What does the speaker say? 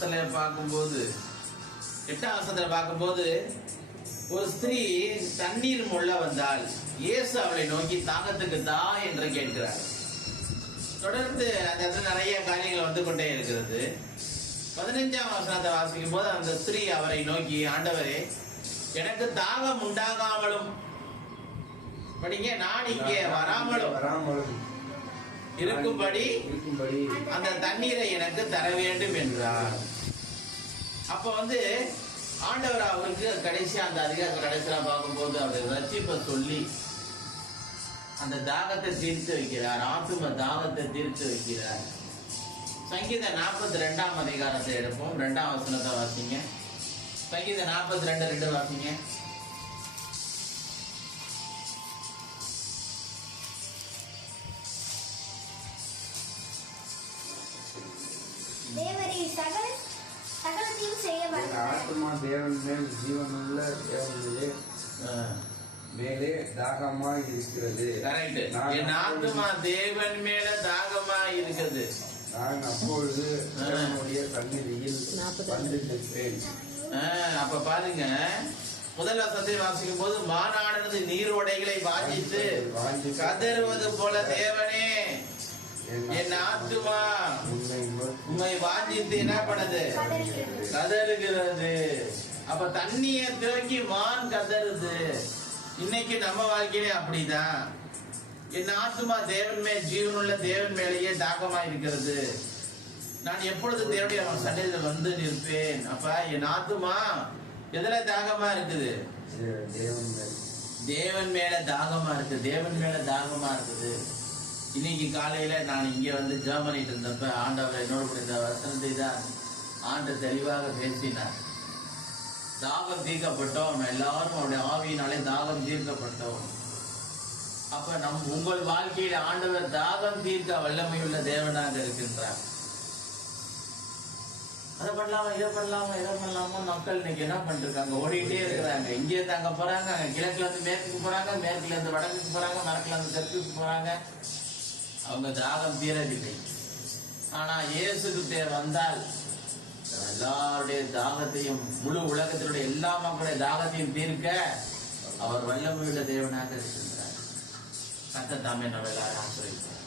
பார்க்கும்போது 8ஆம் வசனத்துல பார்க்கும்போது ஒரு ஸ்திரீ தண்ணீர் மொள்ள வந்தால் இயேசு அவளை நோக்கி தாகத்துக்கு தா என்று கேட்கிறார். தொடர்ந்து அந்த இடத்துல நிறைய காரியங்கள் வந்து கொண்டே இருக்கிறது. 15ஆம் வசனத்தை வாசிக்கும் போது அந்த ஸ்திரீ அவரை நோக்கி, ஆண்டவரே, எனக்கு தாகம் உண்டாகாமலும் படிங்க நான் இங்கே வராமலும் இருக்கும்படி அந்த தண்ணீரை எனக்கு தர வேண்டும் என்றார். அப்ப ஆண்டவர் அவருக்கு கடைசியா அந்த அதிகாரத்தை கடைசியா பார்க்கும்போது அவருடைய ரட்சிப்பை சொல்லி அந்த தாகத்தை தீர்த்து வைக்கிறார். ஆத்தும தாகத்தை தீர்த்து வைக்கிறார். சங்கீதம் 42ஆம் அதிகாரத்தை எடுப்போம். 2ஆம் வசனத்தை வாசிங்க. சங்கீதம் 42:2 வாசிங்க. ஆத்மா தேவன் மேல் ஜீவனுள்ள தேவனுடைய மேலே தாகமாய் இருக்கிறது. என் ஆத்மா தேவன் மேல தாகமாய் இருக்கிறது. நான் அப்பொழுது தேவனுடைய சந்நிதியில் வந்து நிற்பேன். அப்ப பாருங்க, முதல் வசனத்தை வாசிக்கும் போது மானானது நீரோடைகளை வாஞ்சித்து கதறுவது போல தேவனே என் ஆத்துமா உண்மை வாஞ்சித்து என்ன பண்ணுது? கதறுகிறது. அப்ப தண்ணிய துவக்கி மான் கதறுது. இன்னைக்கு நம்ம வாழ்க்கையிலே அப்படிதான். என் ஆத்துமா தேவன் மேல் ஜீவனுள்ள தேவன் மேலேயே தாகமா இருக்கிறது. நான் எப்பொழுது தேவனுடைய சண்டையில வந்து நிற்பேன். அப்ப என் ஆத்துமா எதுல தாகமா இருக்குது? தேவன் மேல தாகமா இருக்கு. தேவன் மேல தாகமா இருக்குது. இன்னைக்கு காலையில நான் இங்க ஜெபம் பண்ணிட்டு இருந்தப்ப ஆண்டவர் என்னோட இந்த வசனத்தை தான் ஆண்டு தெளிவாக பேசினார். தாகம் தீர்க்கப்பட்டோம். எல்லாரும் அவருடைய ஆவியினாலே தாகம் தீர்க்கப்பட்டோம். அப்ப உங்கள் வாழ்க்கையில ஆண்டவர் தாகம் தீர்க்க வல்லமையுள்ள தேவனாக இருக்கின்றார். அதை பண்ணலாமா, இதை பண்ணலாமா மக்கள் இன்னைக்கு என்ன பண்ணிருக்காங்க? ஓடிட்டே இருக்கிறாங்க. இங்கே இருந்து அங்க போறாங்க, கிழக்குல இருந்து மேற்குக்கு போறாங்க, மேற்குல இருந்து வடக்குக்கு போறாங்க, வடக்குல இருந்து தெற்குக்கு போறாங்க. அவங்க தாகம் தீரவில்லை. ஆனா இயேசுக்கு வந்தால் எல்லாருடைய தாகத்தையும், முழு உலகத்தினுடைய எல்லா மக்களுடைய தாகத்தையும் தீர்க்க அவர் வல்லமையுள்ள தேவனாக இருக்கின்றார். கர்த்தர் தாமே நம்ம எல்லாரும் ஆசீர்வதிப்பார்.